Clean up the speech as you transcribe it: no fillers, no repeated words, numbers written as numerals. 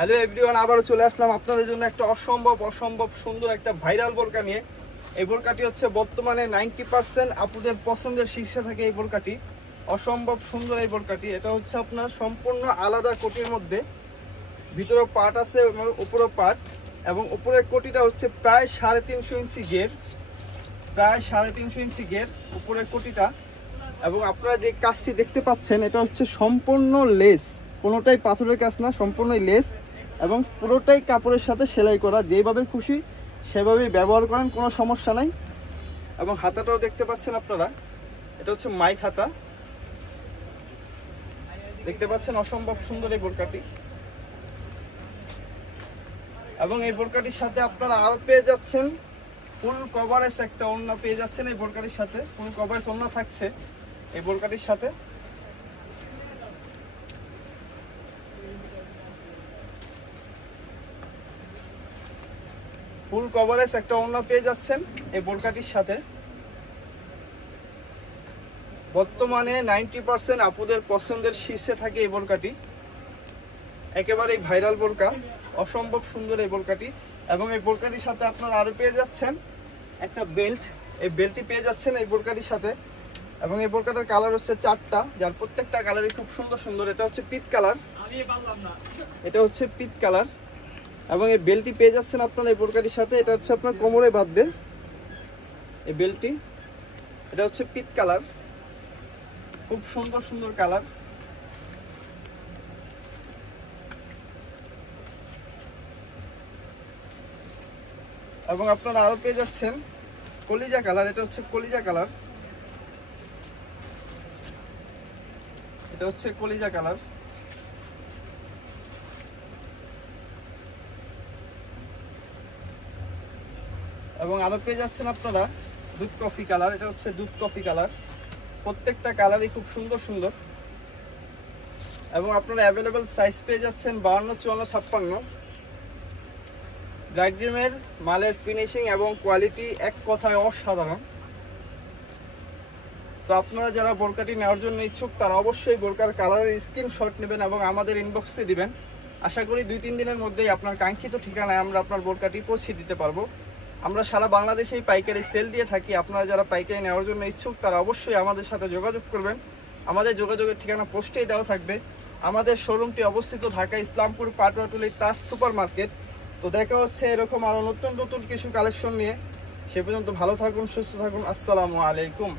Hello everyone, আবারও চলে আসলাম আপনাদের জন্য একটা অসম্ভব সুন্দর একটা ভাইরাল বোরকা নিয়ে। এই বোরকাটি হচ্ছে বর্তমানে 90% আপুদের পছন্দের শীর্ষে থাকে। এই বোরকাটি অসম্ভব সুন্দর। এই বোরকাটি এটা হচ্ছে আপনার সম্পূর্ণ আলাদা কোটির মধ্যে, ভিতরে পাট আছে, উপরে পাট, এবং উপরের কোটিটা হচ্ছে প্রায় 3.5 ইঞ্চি গের, প্রায় 3.5 ইঞ্চি গের উপরের কোটিটা। এবং আপনারা যে কাজটি দেখতে পাচ্ছেন এটা হচ্ছে সম্পূর্ণ লেস, কোনোটাই পাথরের কাজ না, সম্পূর্ণই লেস এবং পুরোটাই কাপড়ের সাথে সেলাই করা। যেভাবে খুশি সেভাবেই ব্যবহার করেন, কোনো সমস্যা নাই। এবং হাতাটাও দেখতে পাচ্ছেন আপনারা, এটা হচ্ছে মাইক হাতা, দেখতে পাচ্ছেন। অসম্ভব সুন্দর এই বোরকাটি। এবং এই বোরকাটির সাথে আপনারা আরো পেয়ে যাচ্ছেন ফুল কভারেজ একটা ওড়না পেয়ে যাচ্ছেন। এই বোরকাটির সাথে ফুল কভারেজ ওড়না থাকছে এই বোরকাটির সাথে। ফুল কভারেজ একটা ওড়না পেয়ে যাচ্ছেন এই বোরকাটির সাথে। বর্তমানে 90% আপুদের পছন্দের শীর্ষে থাকে এই বোরকাটি। একেবারেই ভাইরাল বোরকা, অসম্ভব সুন্দর এই বোরকাটি। এবং এই বোরকাটির সাথে আপনারা আরো পেয়ে যাচ্ছেন একটা বেল্ট। এই বেল্টটি পেয়ে যাচ্ছেন এই বোরকাটির সাথে। এবং এই বোরকাটার কালার হচ্ছে 4টা, যার প্রত্যেকটা কালারই খুব সুন্দর সুন্দর। এটা হচ্ছে পিট কালার, এটা হচ্ছে পিট কালার। এবং এই বেল্টটি পেয়ে যাচ্ছেন আপনারা এই বোরকাটির সাথে। এটা হচ্ছে আপনার কোমরে বাঁধবে এই বেল্টটি। এটা হচ্ছে পিট কালার, খুব সুন্দর সুন্দর কালার। এবং আপনারা আরো পেয়ে যাচ্ছেন কলিজা কালার। এটা হচ্ছে কলিজা কালার, এটা হচ্ছে কলিজা কালার। এবং আরো পেয়ে যাচ্ছেন আপনারা দুধ কফি কালার। এটা হচ্ছে দুধ কফি কালার। প্রত্যেকটা কালারই খুব সুন্দর সুন্দর। এবং আপনারা অ্যাভেলেবেল সাইজ পেয়ে যাচ্ছেন 52, 54, 56। ব্রাইডগ্রুমের মালের ফিনিশিং এবং কোয়ালিটি এক কথায় অসাধারণ। তো আপনারা যারা বোরকাটি নেওয়ার জন্য ইচ্ছুক তারা অবশ্যই বোরকার কালারের স্ক্রিনশট নেবেন এবং আমাদের ইনবক্সে দিবেন। আশা করি 2-3 দিনের মধ্যেই আপনার কাঙ্ক্ষিত ঠিকানায় আমরা আপনার বোরকাটি পৌঁছে দিতে পারবো। আমরা সারা বাংলাদেশেই পাইকারি সেল দিয়ে থাকি। আপনারা যারা পাইকারি নেওয়ার জন্য ইচ্ছুক তারা অবশ্যই আমাদের সাথে যোগাযোগ করবেন। আমাদের যোগাযোগের ঠিকানা পোস্টেই দেওয়া থাকবে। আমাদের শোরুমটি অবস্থিত ঢাকা ইসলামপুর পাটুয়াটুলি তাজ সুপার মার্কেট। তো দেখা হচ্ছে এরকম আরো নতুন নতুন কিছু কালেকশন নিয়ে। সে পর্যন্ত ভালো থাকুন, সুস্থ থাকুন। আসসালামু আলাইকুম।